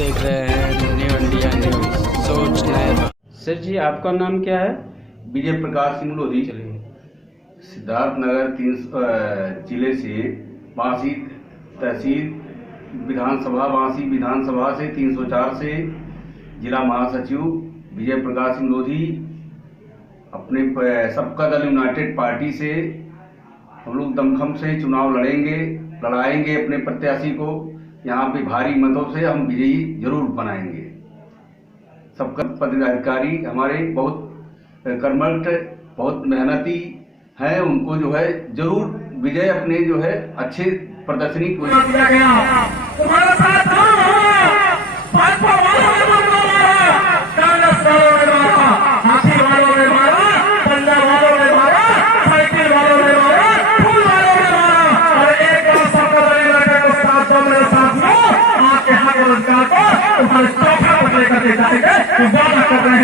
देख रहे हैं न्यू इंडिया न्यूज़, सोच नए। सर जी, आपका नाम क्या है? विजय प्रकाश सिंह लोधी। सिद्धार्थनगर 3 जिले से वासी तहसील वासी विधानसभा से 304 से जिला महासचिव विजय प्रकाश सिंह लोधी अपने सबका दल यूनाइटेड पार्टी से हम लोग दमखम से चुनाव लड़ाएंगे अपने प्रत्याशी को। यहाँ पे भारी मतों से हम विजयी जरूर बनाएंगे। सबका पदाधिकारी हमारे बहुत कर्मठ, बहुत मेहनती हैं, उनको जो है जरूर विजय अपने जो है अच्छे प्रदर्शनी को कर रहे हैं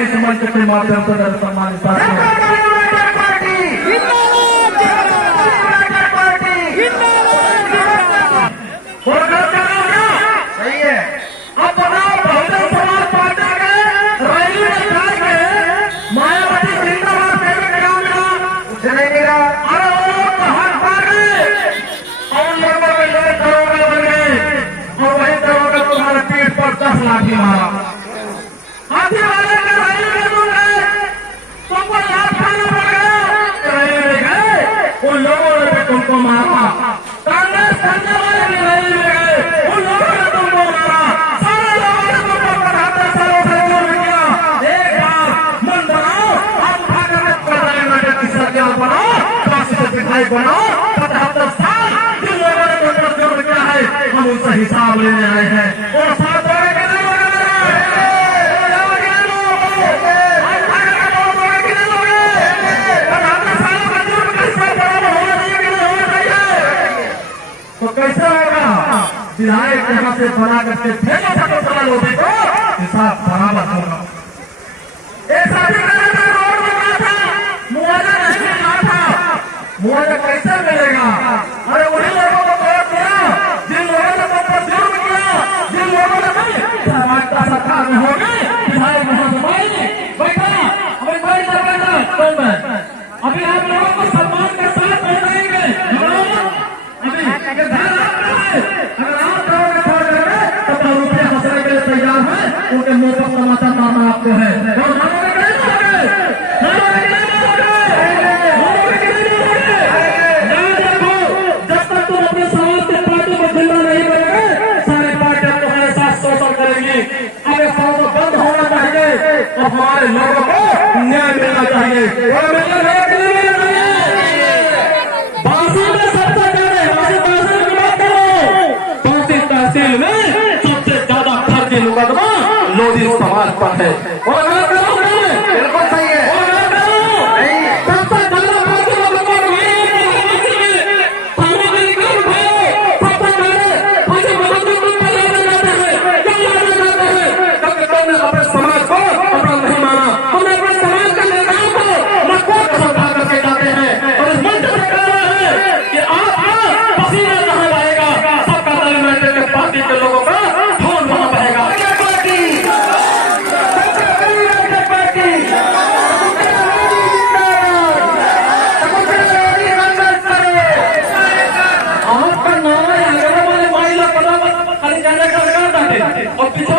समाज के माध्यम से सम्मानित सही है। अब बताओ, बहुजन समाज पार्टी के रैली में जाके मायावती जिंदाबाद देने का काम मिला। अरे वो कहाँ भागे और लोगों में लोग दरोगा बन गए और वही दरोगा तुम्हारे पीठ पर 10 लाठी मारा। हाथी वाले के रैली में तुम गए, तुमको लाभ खाना पड़ गया। रैली में गए, उन लोगों ने भी तुमको मारा। कांग्रेस करने वाले की रैली में गए, उन लोगों ने तुमको मारा। सारे लोगों ने तुमको 75 सालों से दूर किया। एक बार मन बनाओ, हम भागवत की सरकार बनाओ, काशी के विधायक बनाओ। 75 साल जिन लोगों ने तुमको दूर किया है, हम उनसे हिसाब लेने आए हैं। और साथ तो कैसे होगा? विधायक यहाँ से बना करके भेजा था लोगों को हिसाब बराबर होगा। रोड बना था, मुआवजा नहीं मिला था। मुआवजा कैसे मिलेगा? अरे उन्हीं लोगों को वोट दिया जिन लोगों ने तुमको जुर्म किया, जिन लोगों ने भाजपा सरकार में होगी विधायक बैठा अभी आप लोगों को सम्मान के साथ बैठाएंगे। अगर आप रुपये हंसने के लिए तैयार है, उनके मुंह पर समाचार मारना आपको है। जब तक तुम अपने समाज के पार्टी में जिंदा नहीं बनेंगे, सारी पार्टियां तुम्हारे साथ शोषण करेंगी। अब ये शोषण बंद होना चाहिए और हमारे लोगों को न्याय मिलना चाहिए। सबसे ज्यादा फर्जी मुकदमा लोधी समाज पर है। बिल्कुल सही है। सबसे ज्यादा फर्जी मुकदमा अपने समाज को अपना नहीं माना। हमने अपने समाज के नेताओं को मजबूत सभा करके जाते हैं और इस मंच से कह रहे हैं कि आप पसीना कहाँ जाएगा। सबका दल यूनाइटेड पार्टी के लोगों का ढोल वहां बहेगा। आपका नाम है अंग्रेजों वाले माइला पता और पीछे